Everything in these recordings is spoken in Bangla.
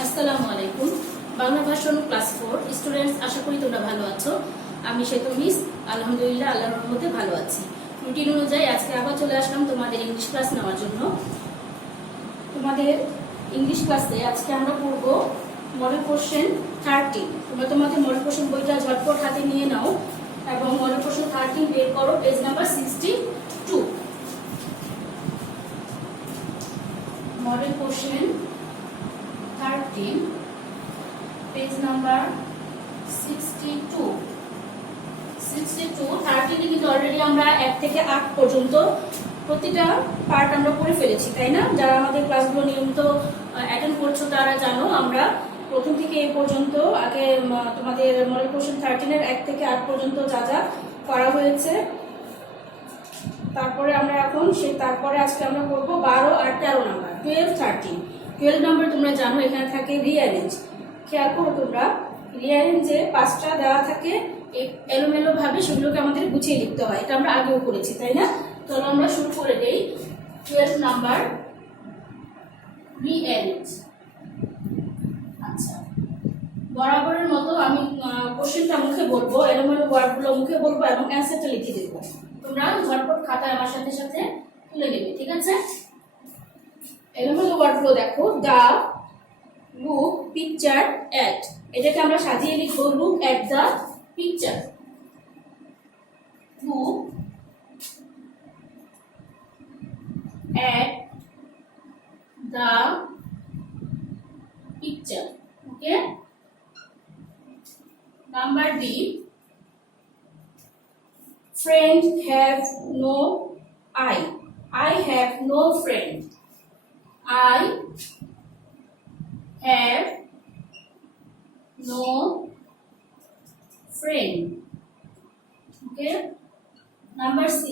আসসালামু আলাইকুম। বাংলা ভাষণ ক্লাস 4 স্টুডেন্টস, আশা করি তোমরা ভালো আছো। আমি সেতু মিস, আলহামদুলিল্লাহ আল্লাহর রহমতে ভালো আছি। রুটিন অনুযায়ী আজকে আবার চলে আসলাম তোমাদের ইংলিশ ক্লাস নেওয়ার জন্য। তোমাদের ইংলিশ ক্লাসে আজকে আমরা পড়ব মডেল কোশ্চেন 13। তোমরা তোমাদের মডেল কোশ্চেন বইটা ঝটপট হাতে নিয়ে নাও এবং মডেল কোশ্চেন 13 বের করো, page number 62। Model question 13 page number 62। 13 কিন্তু অলরেডি আমরা 1 থেকে 8 পর্যন্ত প্রতিটা পার্ট আমরা পড়ে ফেলেছি, তাই না? যারা আমাদের ক্লাসগুলো নিয়মিত অ্যাটেন্ড করছো তারা জানো আমরা প্রথম থেকে এই পর্যন্ত আগে তোমাদের মডেল কোশ্চেন 13 এর 1 থেকে 8 পর্যন্ত যা যা করা হয়েছে, তারপরে আমরা তারপরে আজকে আমরা করব 12 আর 13 নাম্বার, 12 13। 12 নাম্বার তোমরা জানো এখানে থাকে রিঅ্যারেঞ্জ। খেয়াল করো তোমরা, রিঅ্যারেঞ্জে 5টা দেওয়া থাকে এলোমেলো ভাবে, সেগুলোকে আমাদের গুছিয়ে লিখতে হয়। এটা আমরা আগেও করেছি, তাই না? চলো আমরা শুরু করে দেই। 12 নাম্বার রিঅ্যারেঞ্জ। আচ্ছা, বরাবরের মতো আমি কোশ্চেনটা মুখে বলবো, এলোমেলো ওয়ার্ডগুলো মুখে বলবো এবং অ্যান্সারটা লিখে দেবো। তোমরা ঝটপট খাতায় আমার সাথে সাথে তুলে নেবে, ঠিক আছে? এলোমেলো ওয়ার্ডগুলো দেখো। দা লুক পিকচার এট, এটাকে আমরা সাজিয়ে লিখবো look at the picture. Look at the picture. Okay, number B, friend have no I have no friend. I have no friend. Okay, number C,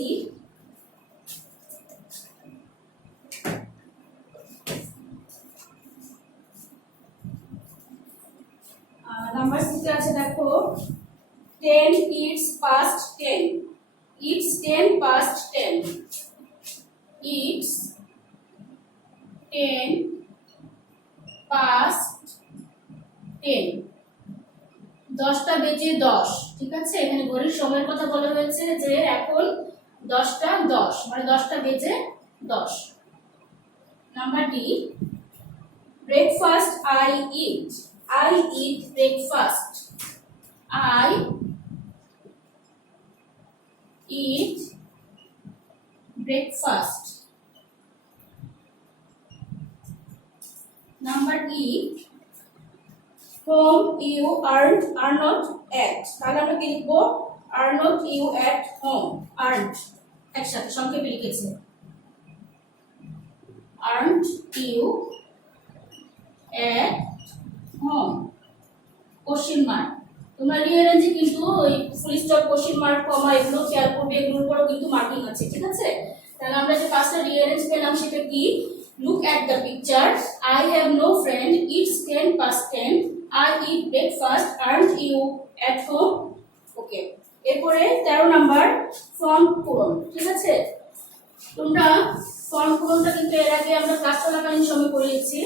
number 6 আছে দেখো 10 it's past 10. It's 10 past 10. It's 10 past 10. 10টা বেজে 10, ঠিক আছে? এখানে ঘড়ির সময়ের কথা বলা হয়েছে যে এখন 10টা 10, মানে 10টা বেজে 10। Number D, breakfast I eat breakfast. I eat breakfast. Number E, home you are not at, তাহলে আমরা কি লিখবো? are not you at home. aren't একসাথে সংক্ষেপে লিখেছে, aren't you at home. Question mark, তোমরা রিঅ্যারেঞ্জে কিন্তু ওই ফুল স্টপ, কোশ্চেন মার্ক, কমা এগুলো খেয়াল করবে, এগুলোর উপরও কিন্তু মার্কিং আছে, ঠিক আছে? তাহলে আমরা যে পাঁচটা রিঅ্যারেঞ্জ পেলাম সেটা কি? Look at the picture, I have no friend, it's 10 past 10, I eat breakfast, aren't you at home. Okay, এরপরে 13 নাম্বার ফর্ম পূরণ, ঠিক আছে? তোমরা ফর্ম পূরণটা কিন্তু এর আগে আমরা ক্লাস চলাকালীন সময় করে নিচ্ছি।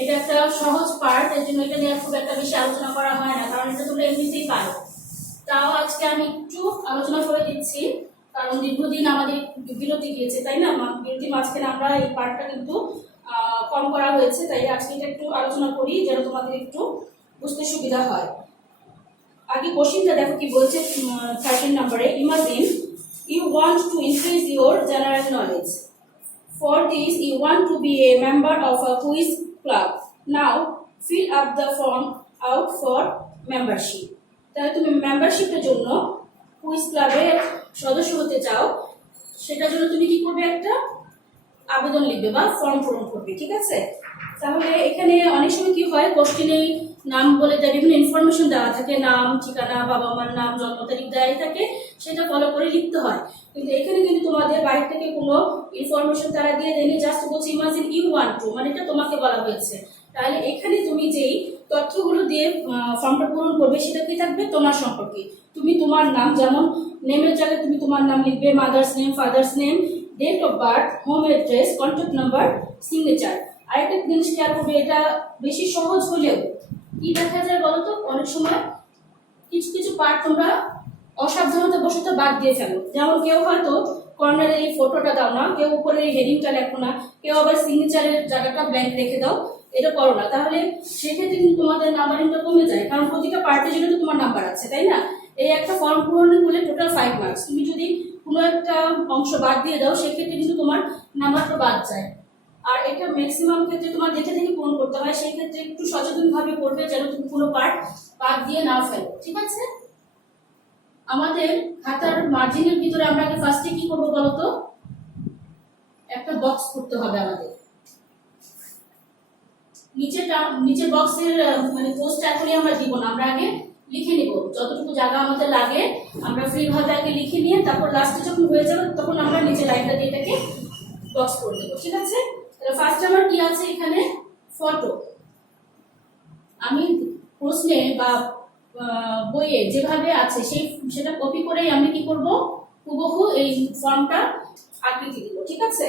এটা একটা সহজ পার্ট, এর জন্য এটা নিয়ে খুব একটা বেশি আলোচনা করা হয় না, কারণ এটা তোমরা এমনিতেই পারো। তাও আজকে আমি একটু আলোচনা করে দিচ্ছি, কারণ দীর্ঘদিন আমাদের বিরতি গিয়েছে, তাই না? বিরতি মাঝখানে আমরা এই পার্টটা কিন্তু কম করা হয়েছে, তাই আজকে এটা একটু আলোচনা করি যেন তোমাদের একটু বুঝতে সুবিধা হয়। আগে কোশ্চেনটা দেখো কি বলছে 13 নম্বরে। Imagine you want to increase your general knowledge. For this, you want to be a member of a quiz club. Now, fill up the form out for membership. তাহলে তুমি মেম্বারশিপের জন্য কুইজ ক্লাবে সদস্য হতে চাও, সেটার জন্য তুমি কি করবে? একটা আবেদন লিখবে বা ফর্ম পূরণ করবে, ঠিক আছে? তাহলে এখানে অনেক সময় কি হয়, কোশ্চেনে নাম বলে দেয়, বিভিন্ন ইনফরমেশন দেওয়া থাকে, নাম, ঠিকানা, বাবা মার নাম, জন্ম তারিখ দেওয়াই থাকে, সেটা ফলো করে লিখতে হয়। কিন্তু এখানে কিন্তু তোমাদের বাইরে থেকে কোনো ইনফরমেশন তারা দিয়ে দেয়নি, জাস্ট বলছে ইমাজিন ইউ ওয়ান্ট টু, মানে এটা তোমাকে বলা হয়েছে। তাহলে এখানে তুমি যেই তথ্যগুলো দিয়ে ফর্মটা পূরণ করবে সেটা কি থাকবে? তোমার সম্পর্কে। তুমি তোমার নাম, যেমন নেমের জায়গায় তুমি তোমার নাম লিখবে, mother's name, father's name, date of birth, home address, contact number, signature. আরেকটা জিনিস খেয়াল করবে, এটা বেশি সহজ হলেও কি দেখা যায় বলতো, অনেক সময় কিছু কিছু পার্ট তোমরা অসাবধানতা বশত বাদ দিয়ে ফেলো। যেমন কেউ হয়তো কর্নারে এই ফটোটা দাও না, কেউ উপরে এই হেডিংটা লেখো না, কেউ আবার সিগনেচারের জায়গাটা ব্ল্যাঙ্ক রেখে দাও, এটা করো না। তাহলে সেক্ষেত্রে কিন্তু তোমাদের নাম্বারিংটা কমে যায়, কারণ প্রতিটা পার্টের জন্য তো তোমার নাম্বার আছে, তাই না? এই একটা ফর্ম পূরণের হলে টোটাল 5 মার্কস। তুমি যদি কোনো একটা অংশ বাদ দিয়ে দাও সেক্ষেত্রে কিন্তু তোমার নাম্বারটা বাদ যায়। আর এটা ম্যাক্সিমাম ক্ষেত্রে তোমার দেখে দেখে পূরণ করতে হয়, সেই ক্ষেত্রে একটু সচেতন ভাবে করবে যেন তুমি কোনো পার্ট বাদ দিয়ে না ফেলো, ঠিক আছে? আমাদের খাতার মার্জিনের ভিতরে আমরা আগে ফার্স্টে কি করবো বলতো, একটা বক্স করতে হবে আমাদের। নিচের বক্সের মানে পোস্ট এখনই আমরা দিব না, আমরা আগে লিখে নিব যতটুকু জায়গা আমাদের লাগে, আমরা ফ্রি ভাবে আগে লিখে নিয়ে তারপর লাস্টে যখন হয়ে যাবে তখন আমরা নিচে লাইনটা দিয়ে এটাকে বক্স করে দেবো, ঠিক আছে? তাহলে ফার্স্ট আমার কি আছে এখানে, ফটো। আমি প্রশ্নে বা বইয়ে যেভাবে আছে সেটা কপি করেই আমি কি করব, হুবহু এই ফর্মটা আকৃতি দিব, ঠিক আছে?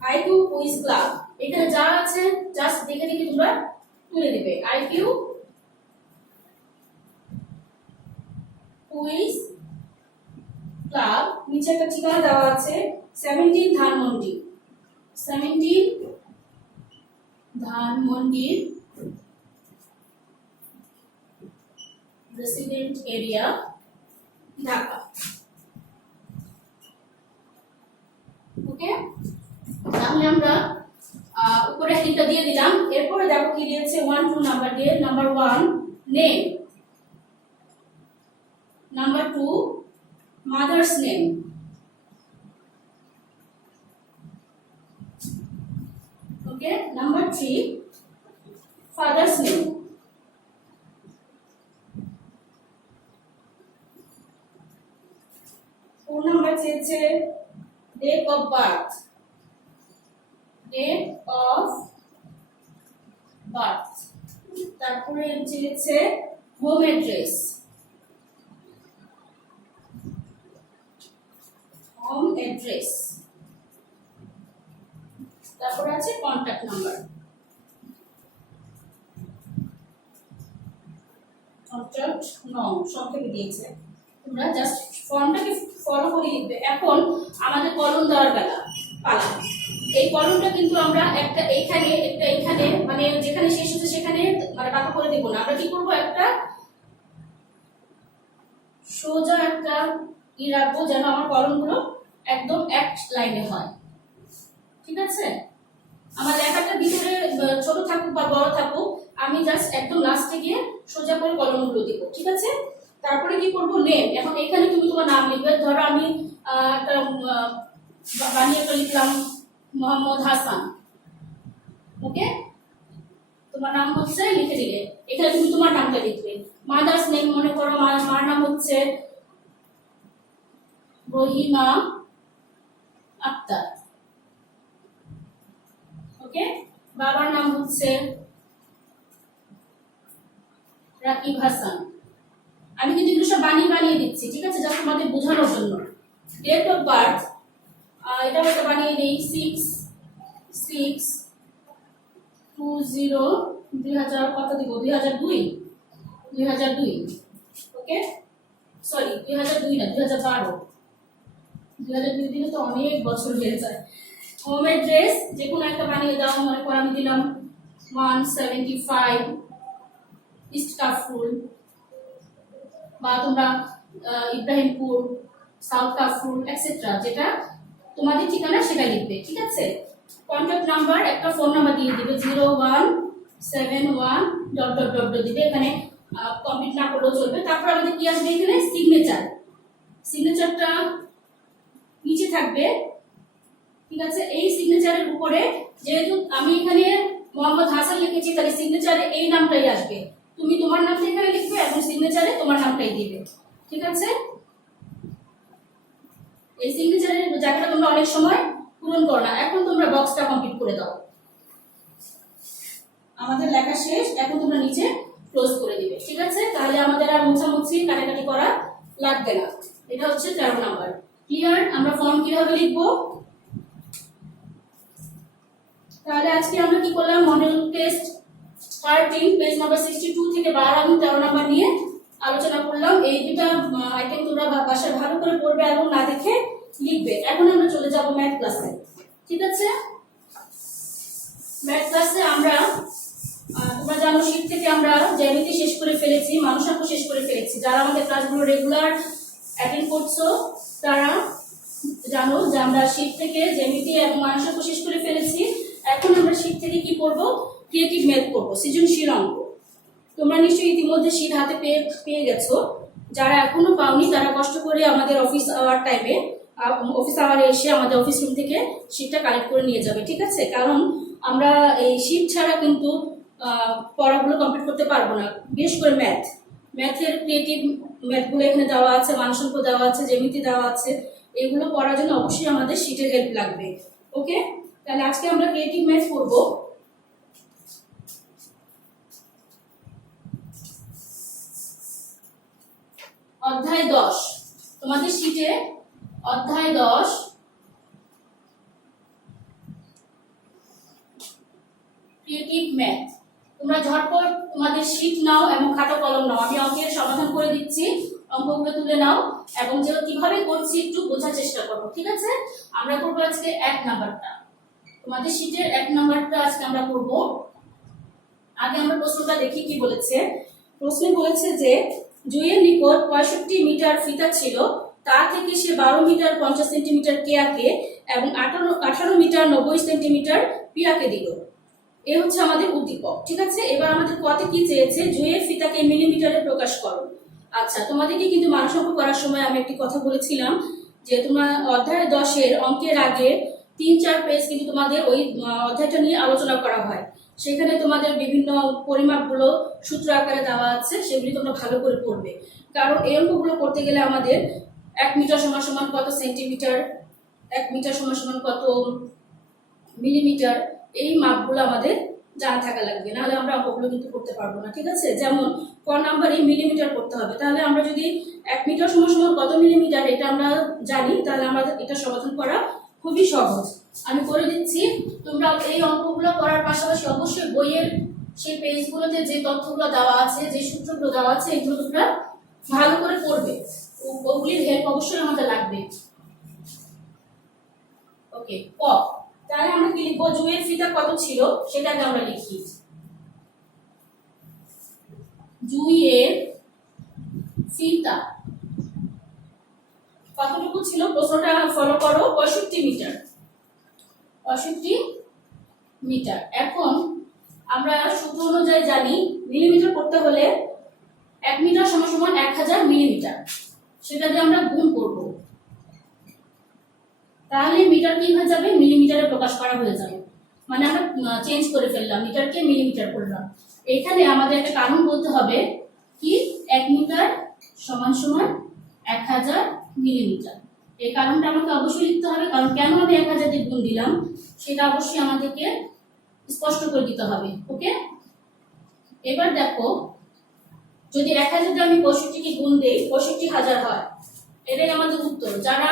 আইকিউ কুইজ ক্লাব, এখানে যা আছে জাস্ট দেখে দেখে তোমরা তুলে দেবে। আইকিউ কুইজ ক্লাব, নিচে একটা ঠিকানা দেওয়া আছে 17 ধানমন্ডি, 17 ধানমন্ডি রেসিডেন্ট এরিয়া, ঢাকা। ওকে, তাহলে আমরা উপরে হেডিংটা দিয়ে দিলাম। এরপরে দেখো কি দিয়েছে, 1 2 নাম্বার দিয়ে। Number 1 name, number 2 mother's name, okay, number 3 father's name, 4 number চেয়েছে date of birth, date of birth. তারপরে চেয়েছে হোম অ্যাড্রেস, হোম অ্যাড্রেস। তারপরে আছে কন্টাক্ট নাম্বার, কন্টাক্ট নং, সংক্ষেপে দিয়েছে। তোমরা জাস্ট ফর্মটাকে ফলো করে লিখবে। এখন আমাদের কলম দেওয়ার পালা। এই কলমটা কিন্তু আমরা একটা এইখানে একটা এইখানে, মানে যেখানে শেষ হচ্ছে সেখানে মানে বাঁকা করে দেব না। আমরা কি করব, একটা সোজা একটা রাখবো যেন আমার কলমগুলো একদম এক লাইনে হয়, ঠিক আছে? আমার লেখাটার ভিতরে ছোট থাকুক বা বড় থাকুক, আমি জাস্ট একদম লাস্টে গিয়ে সোজা করে কলমগুলো দিব, ঠিক আছে? তারপরে কি করব, নেম। এখন এখানে তুমি তোমার নাম লিখবে। ধরো আমি একটা বানিয়ে একটা লিখলাম মোহাম্মদ হাসান, ওকে? তোমার নাম হচ্ছে লিখে দিলে, এখানে তুমি তোমার নামটা লিখবে। মাদার্স নেম, মনে করো মার নাম হচ্ছে রহিমা আক্তার, ওকে? বাবার নাম হচ্ছে রাকিব হাসান। আমি কিন্তু এগুলো সব বানিয়ে দিচ্ছি, ঠিক আছে? জাস্ট তোমাদের বোঝানোর জন্য। ডেট অফ বার্থ, এটা হয়তো বানিয়ে দিই 6/6/20 কত দিব, 2002, ওকে? সরি 2002 না, 2012 দিনে তো অনেক বছর হয়ে যায়। হোম অ্যাড্রেস যে কোনো একটা বানিয়ে দাও। মনে করো আমি দিলাম 175 ইস্ট কাফরুল, বা তোমরা ইব্রাহিমপুর, সাউথ কাফরুল এটসেট্রা, যেটা তোমাদের ঠিকানা সেটা লিখবে, ঠিক আছে? কন্ট্যাক্ট নাম্বার, একটা ফোন নাম্বার দিয়ে দিবে 0171 দিবে, এখানে কমপ্লিট না করলেও চলবে। তারপর আমাদের কি আসবে, এখানে সিগনেচার। সিগনেচারটা নিচে থাকবে, ঠিক আছে? এই সিগনেচারের উপরে যেহেতু আমি এখানে মোহাম্মদ হাসান লিখেছি, তাহলে সিগনেচারে এই নামটাই আসবে। তুমি তোমার নামটা এখানে লিখবে এবং সিগনেচারে তোমার নামটাই দিবে, ঠিক আছে? এই সিগনেচারের জায়গাটা তোমরা অনেক সময় পূরণ করো না। এখন তোমরা বক্সটা কমপ্লিট করে দাও। আমাদের লেখা শেষ, এখন তোমরা নিচে ক্লোজ করে দিবে, ঠিক আছে? তাহলে আমাদের আর মোছামুছি কাটাকাটি করা লাগবে না। এটা হচ্ছে 13 নাম্বার। ক্লিয়ার? আমরা ফর্ম কিভাবে লিখবো, তাহলে আজকে আমরা কি করলাম, মডেল টেস্ট 13 পেজ নাম্বার 62 থেকে 12 এবং 13 নাম্বার নিয়ে আলোচনা করলাম। এই দুটা আইটেম তোমরা বাসায় ভালো করে পড়বে এবং না দেখে লিখবে। এখন আমরা চলে যাব ম্যাথ ক্লাসে। ঠিক আছে, ম্যাথ ক্লাসে আমরা তোমরা জানো শীট থেকে আমরা জ্যামিতি শেষ করে ফেলেছি, মানুষাঙ্ক শেষ করে ফেলেছি। যারা আমাদের ক্লাসগুলো রেগুলার অ্যাটেন্ড করছো তারা জানো যে আমরা শীট থেকে জ্যামিতি এবং মানুষাঙ্ক শেষ করে ফেলেছি। এখন আমরা শীট থেকে কি করব, ক্রিয়েটিভ ম্যাথ করব, সৃজনশীল অঙ্ক। তোমরা নিশ্চয়ই ইতিমধ্যে শীট হাতে পেয়ে গেছো। যারা এখনো পাওনি তারা কষ্ট করে আমাদের অফিস আওয়ারে এসে আমাদের অফিস রুম থেকে শীটটা কালেক্ট করে নিয়ে যাবে। ঠিক আছে, কারণ আমরা এই শীট ছাড়া কিন্তু পড়াগুলো কমপ্লিট করতে পারবো না। বিশেষ করে ম্যাথের ক্রিয়েটিভ ম্যাথগুলো এখানে দেওয়া আছে, মানুষাঙ্ক দেওয়া আছে, জ্যামিতি দেওয়া আছে। এগুলো পড়ার জন্য অবশ্যই আমাদের শীটের হেল্প লাগবে। ওকে, তাহলে আজকে আমরা ক্রিয়েটিভ ম্যাথ করব। অধ্যায় 10, তোমাদের শীটে অধ্যায় 10 ক্রিয়েটিভ ম্যাথ। তোমরা ঝটপট তোমাদের শীট নাও এবং খাতা কলম নাও। আমি অঙ্কের সমাধান করে দিচ্ছি, অঙ্কগুলো তুলে নাও এবং যে কিভাবে করছি একটু বোঝার চেষ্টা করো। ঠিক আছে, আমরা করবো আজকে 1 নাম্বারটা। তোমাদের শীটের 1 নাম্বারটা আজকে আমরা করব। আগে আমরা প্রশ্নটা দেখি কি বলেছে। প্রশ্নে বলেছে যে জুইয়ের নিকট 65 মিটার ফিতা ছিল, তা থেকে সে 12 মিটার 50 সেন্টিমিটার কেয়াকে এবং 18 মিটার 90 সেন্টিমিটার পিয়াকে দিল। এ হচ্ছে আমাদের উদ্দীপক। ঠিক আছে, এবার আমাদের কতে কি চেয়েছে, জুইয়ের ফিতাকে মিলিমিটারে প্রকাশ করো। আচ্ছা, তোমাদেরকে কিন্তু মানুষাঙ্ক করার সময় আমি একটি কথা বলেছিলাম যে তোমরা অধ্যায় 10-এর অঙ্কের আগে 3-4 পেজ কিন্তু তোমাদের ওই অধ্যায়টা নিয়ে আলোচনা করা হয়। সেখানে তোমাদের বিভিন্ন পরিমাপগুলো সূত্র আকারে দেওয়া আছে, সেগুলি তোমরা ভালো করে পড়বে। কারণ এই অঙ্কগুলো করতে গেলে আমাদের 1 মিটার সমান সমান কত সেন্টিমিটার, 1 মিটার সমান সমান কত মিলিমিটার, এই মাপগুলো আমাদের জানা থাকা লাগবে, নাহলে আমরা অঙ্কগুলো কিন্তু করতে পারবো না। ঠিক আছে, যেমন ক নাম্বারে মিলিমিটার করতে হবে। তাহলে আমরা যদি 1 মিটার সমান সমান কত মিলিমিটার এটা আমরা জানি, তাহলে আমাদের এটা সমাধান করা খুবই সহজ। আমি করে দিচ্ছি। তোমরা এই অঙ্কগুলো করার পাশাপাশি অবশ্যই বইয়ের সেই পেজগুলোতে যে তথ্যগুলো দেওয়া আছে, যে সূত্রগুলো দেওয়া আছে, এগুলো তোমরা ভালো করে পড়বে। ওগুলির হেল্প অবশ্যই আমাদের লাগবে। ওকে, ক। তাহলে আমরা কি লিখবো, জুইয়ের ফিতা কত ছিল সেটাকে আমরা লিখি। জুইয়ের ফিতা কতটুকু ছিল, প্রশ্নটা ফলো করো। 65 মিটার, 65 মিটার। এখন আমরা সূত্র অনুযায়ী জানি মিলিমিটার করতে হলে 1 মিটার সমান সমান 1000 মিলিমিটার, সেটা দিয়ে আমরা গুণ করব। তাহলে মিটার কি হয়ে যাবে, মিলিমিটারে প্রকাশ করা হয়ে যাবে। মানে আমরা চেঞ্জ করে ফেললাম, মিটারকে মিলিমিটার করলাম। এখানে আমাদের একটা কারণ বলতে হবে কি, 1 মিটার সমান সমান 1000 মিলিমিটার। এই কারণটা আমাকে অবশ্যই লিখতে হবে, কারণ কেন আমি 1000 দিয়ে গুণ দিলাম সেটা অবশ্যই আমাদেরকে স্পষ্ট করে দিতে হবে। ওকে, এবার দেখো, যদি 1000 দিয়ে আমি 65 কে গুণ দেই 65000 হয়। এটাই আমাদের উত্তর। যারা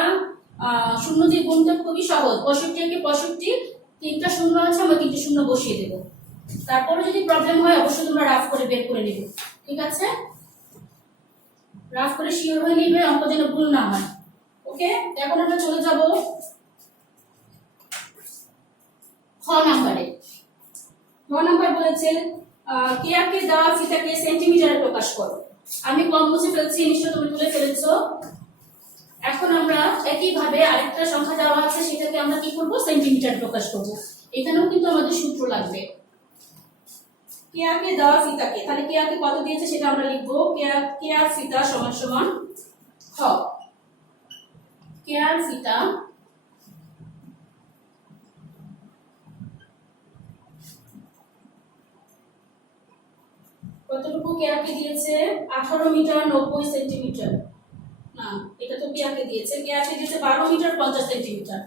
শূন্য দিয়ে গুণটা খুবই সহজ, 65 কে 65, 3টা শূন্য আছে, আমরা 3টে শূন্য বসিয়ে দেবো। তারপরে যদি প্রবলেম হয় অবশ্যই তোমরা রাফ করে বের করে নেবে। ঠিক আছে, রাফ করে শিওর হয়ে নিবে, অঙ্ক যেন ভুল না হয়। ওকে, এখন আমরা চলে যাব খ নাম্বারে। খ নাম্বার বলেছে কেয়াকে দেওয়া ফিতাকে সেন্টিমিটারে প্রকাশ করো। আমি কম মুছে ফেলছি, নিশ্চয় তুমি তুলে ফেলেছো। এখন আমরা একইভাবে আরেকটা সংখ্যা দেওয়া আছে, সেটাকে আমরা কি করব, সেন্টিমিটার প্রকাশ করব। এখানেও কিন্তু আমাদের সূত্র লাগবে। কেয়াকে দেওয়া ফিতাকে, তাহলে কেয়াকে কত দিয়েছে সেটা আমরা লিখবো। কেয়ার ফিতা সমান সমান খ। কেয়ার ফিতা কতটুকু কেয়াকে দিয়েছে, 18 মিটার 90 সেন্টিমিটার। না, এটা তো কেয়াকে দিয়েছে 12 metre 50 centimetre.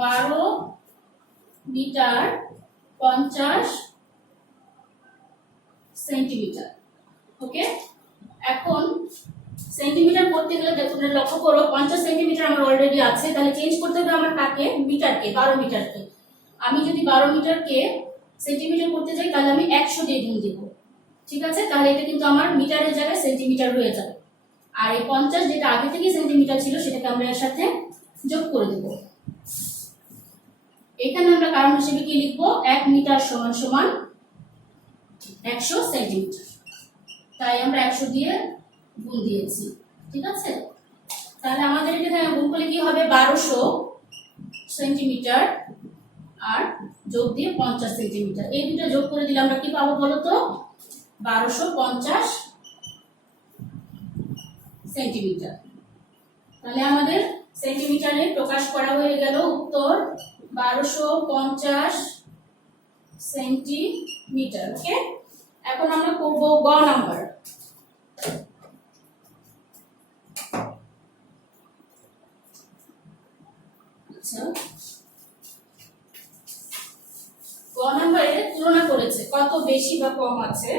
12 metre 50 centimetre. Okay, এখন সেন্টিমিটার করতে গেলে তোমরা লক্ষ্য করো 50 সেন্টিমিটার আমার অলরেডি আছে, তাহলে চেঞ্জ করতে হবে আমার কাকে, মিটারকে, 12 মিটারকে। আমি যদি 12 মিটারকে সেন্টিমিটার করতে যাই তাহলে আমি 100 দিয়ে গুণ দিব। ঠিক আছে, তাহলে এটা কিন্তু আমার মিটারের জায়গায় সেন্টিমিটার হয়ে যাবে। আর এই 50 যেটা আগে থেকে সেন্টিমিটার ছিল সেটাকে আমরা এর সাথে যোগ করে দেব। এখানে আমরা কারণ হিসেবে কি লিখবো, 1 মিটার সমান সমান 100 সেন্টিমিটার, তাই আমরা 100 দিয়ে গুণ দিয়েছি। ঠিক আছে, তাহলে আমাদের এখানে গুণ করলে কি হবে, 1200 সেন্টিমিটার আর যোগ দিয়ে 50 সেন্টিমিটার, এই দুটো যোগ করে দিলে আমরা কি পাবো বলো তো, 1250 সেন্টিমিটার। তাহলে আমাদের সেন্টিমিটারে প্রকাশ করা হয়ে গেল উত্তর 1250 সেন্টিমিটার। ওকে, এখন আমরা করব গ নাম্বার। আচ্ছা, গ নাম্বারে তুলনা করেছে কত বেশি বা কম আছে,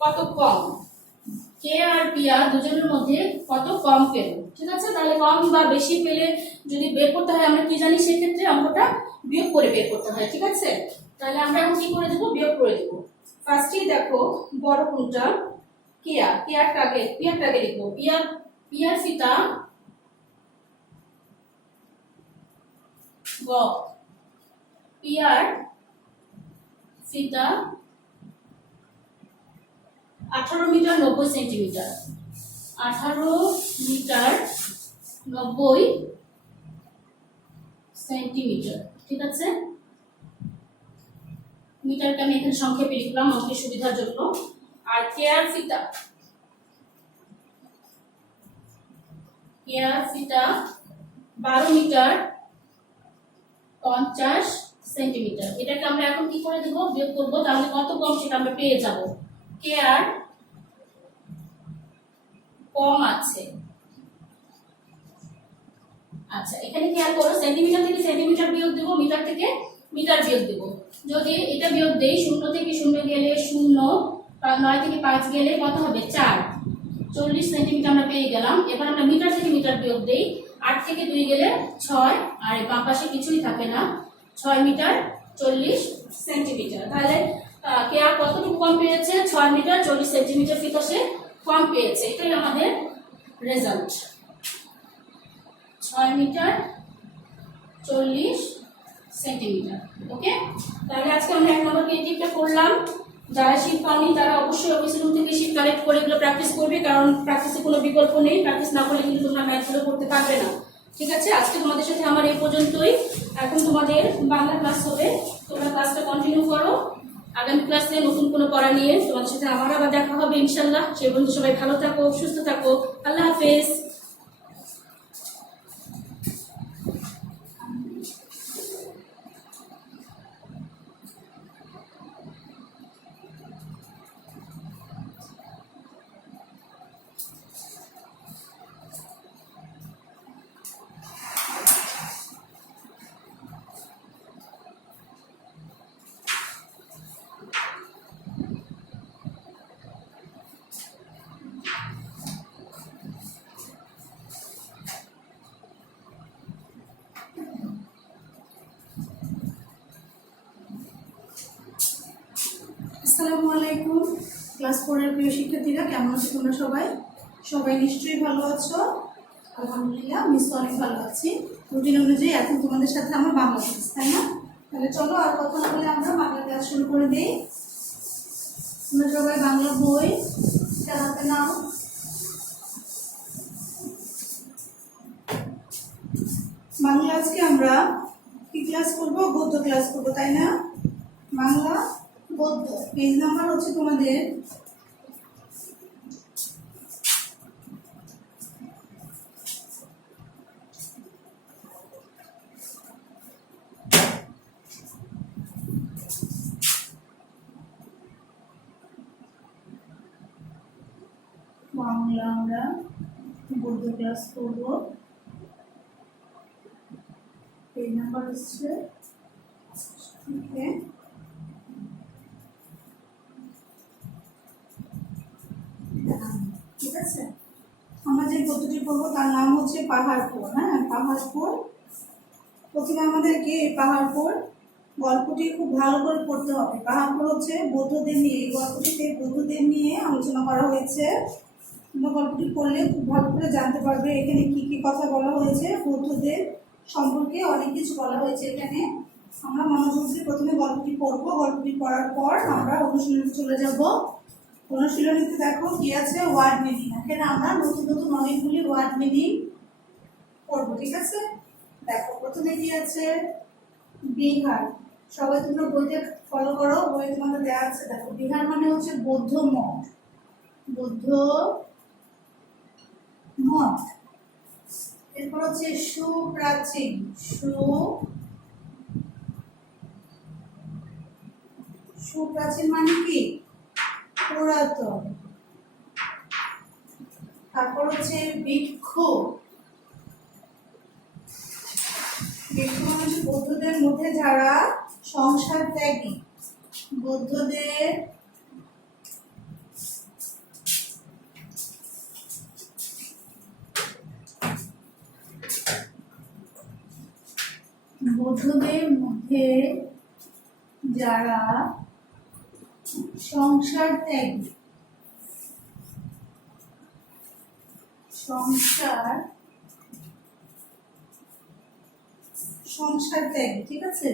কত কম, কে আর পি আর দুজনের মধ্যে কত কম পেল। ঠিক আছে, তাহলে কম বা বেশি পেলে যদি বের করতে হয় আমরা কি জানি, সেক্ষেত্রে অঙ্কটা বিয়োগ করে বের করতে হয়। ঠিক আছে, তাহলে আমরা এখন কি করে দেবো, বিয়োগ করে দেবো। ফার্স্টেই দেখো বড় কোনটা, পি আরটাকে লিখবো, পি আর ফিতা গ, পি আর ফিতা 18 মিটার 90 সেন্টিমিটার, 18 মিটার 90 সেন্টিমিটার। ঠিক আছে, মিটারটা আমি এখানে সংক্ষেপে লিখলাম অঙ্কের সুবিধার জন্য। আর কেয়ার ফিতা 12 মিটার 50 সেন্টিমিটার। এটাকে আমরা এখন কি করে দেব, বিয়োগ করব, তাহলে কত কম সেটা আমরা পেয়ে যাব। কেয়ার কম আছে। আচ্ছা, এখানে খেয়াল করো, সেন্টিমিটার থেকে সেন্টিমিটার বিয়োগ দেব, মিটার থেকে মিটার বিয়োগ দেব। যদি এটা বিয়োগ দেই, 0 থেকে 0 গেলে 0, 9 থেকে 5 গেলে কত হবে, 4, 40 সেন্টিমিটার আমরা পেয়ে গেলাম। এবার আমরা মিটার থেকে মিটার বিয়োগ দেই, 8 থেকে 2 গেলে 6, আর বাম পাশে কিছুই থাকে না, 6 মিটার 40 সেন্টিমিটার। তাহলে কে আর কতটুকু কম পেয়েছে, 6 মিটার 40 সেন্টিমিটার ফিতা সে কম পেয়েছে। এটাই আমাদের রেজাল্ট, 6 মিটার 40 সেন্টিমিটার। ওকে, তাহলে আজকে আমরা 1 নম্বর ক্রিয়েটিভটা করলাম। যারা শীট পাওনি তারা অবশ্যই অফিস রুম থেকে শীট কালেক্ট করে এগুলো প্র্যাকটিস করবে, কারণ প্র্যাকটিসে কোনো বিকল্প নেই, প্র্যাকটিস না করলে কিন্তু তোমরা ম্যাথগুলো করতে পারবে না। ঠিক আছে, আজকে তোমাদের সাথে আমার এই পর্যন্তই। এখন তোমাদের বাংলা ক্লাস হবে, তোমরা ক্লাসটা কন্টিনিউ করো। আগামী ক্লাসে নতুন কোনো পড়া নিয়ে তোমাদের সাথে আমার আবার দেখা হবে ইনশাল্লাহ। সেই পর্যন্ত সবাই ভালো থাকো, সুস্থ থাকো, আল্লাহ হাফেজ। আসসালামু আলাইকুম, ক্লাস 4 এর প্রিয় শিক্ষার্থীরা, কেমন আছো তোমরা সবাই? সবাই নিশ্চয়ই ভালো আছো। আলহামদুলিল্লাহ, আমি অনেক ভালো আছি। রুটিন অনুযায়ী এখন তোমাদের সাথে আমার বাংলা ক্লাস, তাই না? তাহলে চলো আর কথা না বলে আমরা বাংলা ক্লাস শুরু করে দিই। তোমরা সবাই বাংলা বই হাতে নাও। বাংলা আজকে আমরা কি ক্লাস করবো, গদ্য ক্লাস করবো, তাই না? বাংলা গদ্য, পেজ নাম্বার হচ্ছে তোমাদের 1 বাংলা আমরা গদ্য ক্লাস করব। পেজ নাম্বার হচ্ছে ঠিক আছে। আমরা যে গদ্যটি পড়বো তার নাম হচ্ছে পাহাড়পুর। হ্যাঁ, পাহাড়পুর। প্রথমে আমাদেরকে এই পাহাড়পুর গল্পটি খুব ভালো করে পড়তে হবে, কারণ হচ্ছে বৌদ্ধদের নিয়ে, এই গল্পটিতে বৌদ্ধদের নিয়ে আলোচনা করা হয়েছে। তোমরা গল্পটি পড়লে খুব ভালো করে জানতে পারবে এখানে কি কি কথা বলা হয়েছে। বৌদ্ধদের সম্পর্কে অনেক কিছু বলা হয়েছে এখানে। আমরা মনোযোগ দিয়ে প্রথমে গল্পটি পড়বো, গল্পটি পড়ার পর আমরা অনুশীলনে চলে যাব। অনুশীলনীতে দেখো কি আছে, ওয়ার্ড মিনিং। এখানে আমরা নতুন নতুন অনেকগুলি ওয়ার্ড মিনিং পড়বো, ঠিক আছে? দেখো প্রথমে কি আছে, বিহার। সবাই তোমরা বইতে ফলো করো, বই তোমাদের দেওয়া আছে। দেখো বিহার মানে হচ্ছে বৌদ্ধ মঠ, বৌদ্ধ মঠ। এরপর হচ্ছে সুপ্রাচীন, সুপ্রাচীন মানে কি, পুরাতন। তারপর হচ্ছে ভিক্ষু, ভিক্ষু মানে হচ্ছে বৌদ্ধদের মধ্যে যারা সংসার ত্যাগী, বৌদ্ধদের বৌদ্ধদের মধ্যে যারা সংসার ত্যাগী, সংসার ত্যাগী, ঠিক আছে?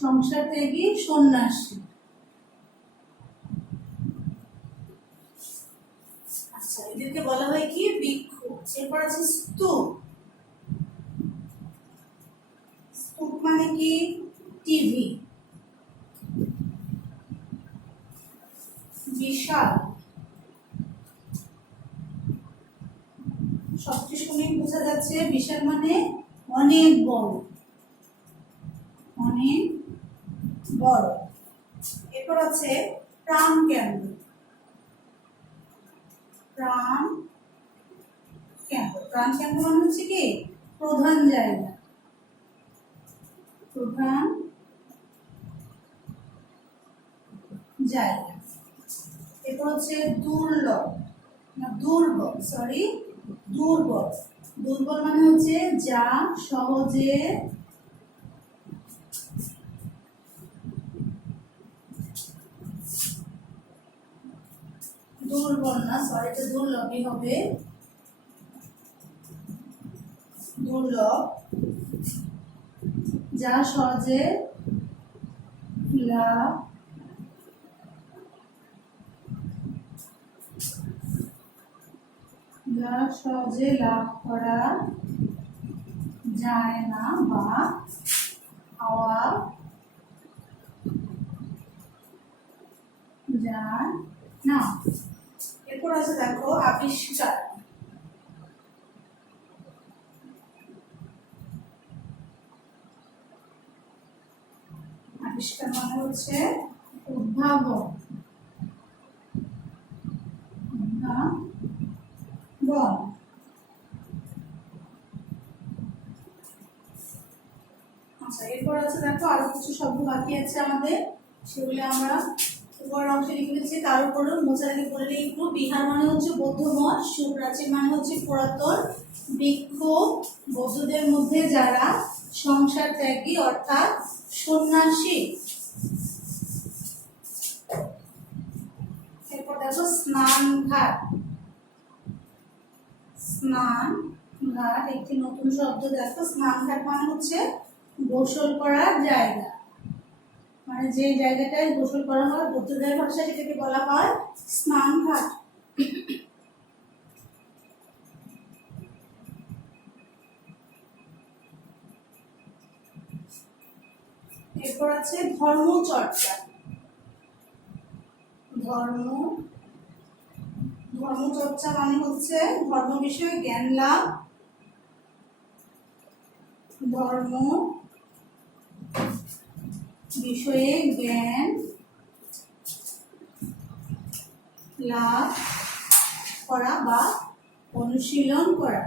সংসার ত্যাগী সন্ন্যাসী। আচ্ছা, এদেরকে বলা হয় কি, ভিক্ষু। এরপর আছে স্তূপ। স্তূপ মানে কি, টিভি। বিশাল, সবচেয়ে শুনে বোঝা যাচ্ছে বিশাল মানে অনেক বড়, অনেক বড়। এরপর আছে প্রাণ কেন্দ্র, প্রাণ কেন্দ্র। প্রাণ কেন্দ্র মানে হচ্ছে কি, প্রধান জায়গা, প্রধান জায়গা। এরপর হচ্ছে দুর্লভ, না দুর্বল, সরি দুর্বল। দুর্বল মানে হচ্ছে যা সহজে দুর্বল না, সরি এটা দুর্লভই হবে, দুর্লভ যা সহজে লাভ যা সহজে লাভ করা যায় না বা পাওয়া যায় না। এরপর আছে দেখো আবিষ্কার। আবিষ্কার মানে হচ্ছে উদ্ভাবন, উদ্ভাবন। আচ্ছা, এরপর আছে দেখো আরো কিছু শব্দ বাকি আছে আমাদের, সেগুলো আমরা উপর অংশে লিখে নিচ্ছি। তার উপরে মোছারাকে বলে লিখবো। বিহার মানে হচ্ছে বৌদ্ধ মঠ, সুপ্রাচীন মানে হচ্ছে পুরাতন, ভিক্ষু বৌদ্ধদের মধ্যে যারা সংসার ত্যাগী অর্থাৎ সন্ন্যাসী। এরপর দেখো স্নান ঘাট। স্নান ঘাট একটি নতুন শব্দ। দেখো স্নান ঘাট মানে হচ্ছে গোসল করার জায়গা, মানে যে জায়গাটায় গোসল করা হয় বৌদ্ধদের ভাষায় সেটাকে বলা হয় স্নান ঘাট। এরপর আছে ধর্মচর্চা। ধর্মচর্চা মানে হচ্ছে ধর্ম বিষয়ে জ্ঞান লাভ, ধর্ম বিষয়ে জ্ঞান লাভ করা বা অনুশীলন করা।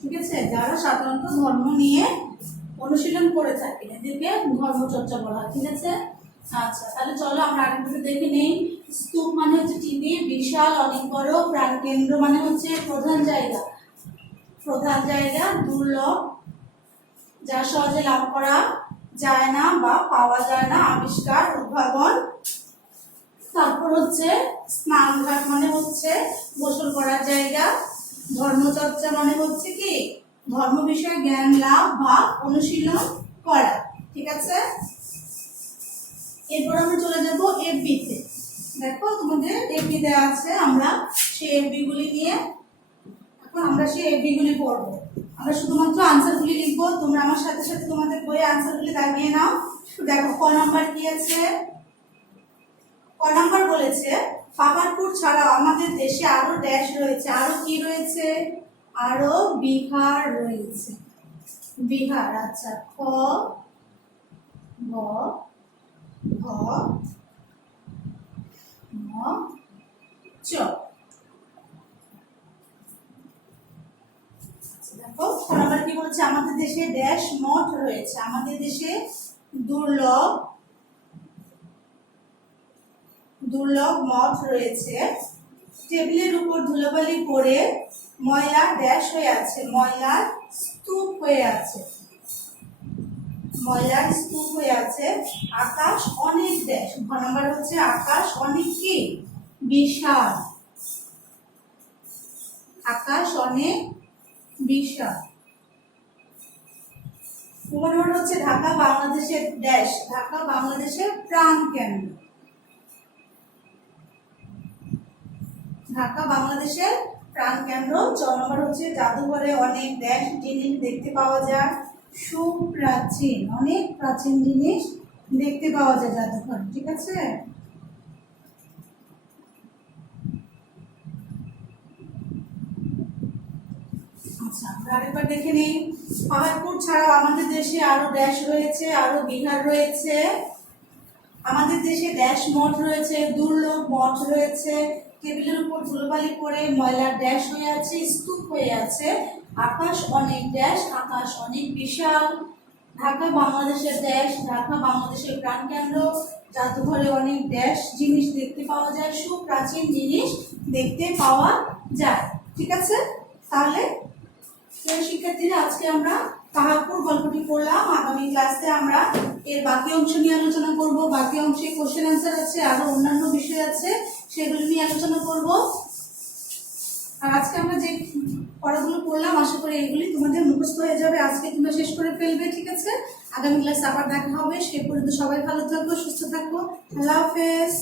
ঠিক আছে, যারা সাধারণত ধর্ম নিয়ে অনুশীলন করে থাকেন এদেরকে ধর্মচর্চা বলা হয়, ঠিক আছে? আচ্ছা, তাহলে চলো আমরা আরেকটু দেখে নেই স্তূপ মানে হচ্ছে টিভি, বিশাল অনেক বড়, প্রাণকেন্দ্র মানে হচ্ছে প্রধান জায়গা, প্রধান জায়গা, দুর্লভ যা সহজে লাভ করা যায় না বা পাওয়া যায় না, আবিষ্কার, উদ্ভাবন। তারপর হচ্ছে স্নানঘাট মানে হচ্ছে গোসল করার জায়গা, ধর্মচর্চা মানে হচ্ছে কি ধর্ম বিষয়ে জ্ঞান লাভ বা অনুশীলন করা। ঠিক আছে, এরপর আমরা চলে যাব এফবি তে। দেখো তোমাদের এফবি দেওয়া আছে, আমরা সেই এফবি গুলি নিয়ে এখন আমরা সেই এফবি গুলি পড়বো। আমরা শুধুমাত্র আনসার গুলি লিখবো, তোমরা আমার সাথে সাথে তোমাদের বইয়ে আনসার গুলি দাগিয়ে নাও। দেখো ক নাম্বার কি আছে, ক নাম্বার বলেছে পাহাড়পুর ছাড়াও আমাদের দেশে আরো ড্যাশ রয়েছে। আরো কি রয়েছে? আরো বিহার রয়েছে। বিহার, আচ্ছা খ গ ঘ ম চ। দেখো আবার কি বলছে, আমাদের দেশে ড্যাশ মঠ রয়েছে। আমাদের দেশে দুর্লভ দুর্লভ মঠ রয়েছে। টেবিলের উপর ধুলোবালি পড়ে ময়লা ড্যাশ হয়ে আছে, ময়লার স্তূপ হয়ে আছে, ময়লার স্তূপ হয়ে আছে। আকাশ অনেক ড্যাশ, ঘ নাম্বার হচ্ছে আকাশ অনেক কি বিশাল, আকাশ অনেক বিশাল। পনেরো হচ্ছে ঢাকা বাংলাদেশের ড্যাশ, ঢাকা বাংলাদেশের প্রাণ কেন্দ্র, ঢাকা বাংলাদেশের প্রাণ কেন্দ্র। চ নম্বর হচ্ছে জাদুঘরে অনেক ড্যাশ জিনিস দেখতে পাওয়া যায়, সুপ্রাচীন, অনেক প্রাচীন জিনিস দেখতে পাওয়া যায় জাদুঘরে। ঠিক আছে, আচ্ছা আমরা আরেকবার দেখে নিই। পাহাড়পুর ছাড়াও আমাদের দেশে আরো ড্যাশ রয়েছে, আরো বিহার রয়েছে। আমাদের দেশে ড্যাশ মঠ রয়েছে, দুর্লভ মঠ রয়েছে। টেবিলের উপর ধুলোবালি পড়ে ময়লার ড্যাশ হয়ে আছে, স্তূপ হয়ে আছে। আকাশ অনেক ড্যাশ, আকাশ অনেক বিশাল। ঢাকা বাংলাদেশের ড্যাশ, ঢাকা বাংলাদেশের প্রাণকেন্দ্র। জাদুঘরে অনেক ড্যাশ জিনিস দেখতে পাওয়া যায়, সুপ্রাচীন জিনিস দেখতে পাওয়া যায়। ঠিক আছে, তাহলে শিক্ষার্থীরা আজকে আমরা পাহাড়পুর গল্পটি পড়লাম। আগামী ক্লাসে আমরা এর বাকি অংশ নিয়ে আলোচনা করব। বাকি অংশে কোশ্চেন অ্যান্সার আছে, আরো অন্যান্য বিষয় আছে, সেগুলো নিয়ে আলোচনা করব। আর আজকে আমরা যে পড়াগুলো পড়লাম আশা করি এগুলি তোমাদের মুখস্থ হয়ে যাবে, আজকে তোমরা শেষ করে ফেলবে। ঠিক আছে, আগামী ক্লাসে আবার দেখা হবে। সে পর্যন্ত সবাই ভালো থাকবো, সুস্থ থাকবো। আল্লাহ হাফেজ।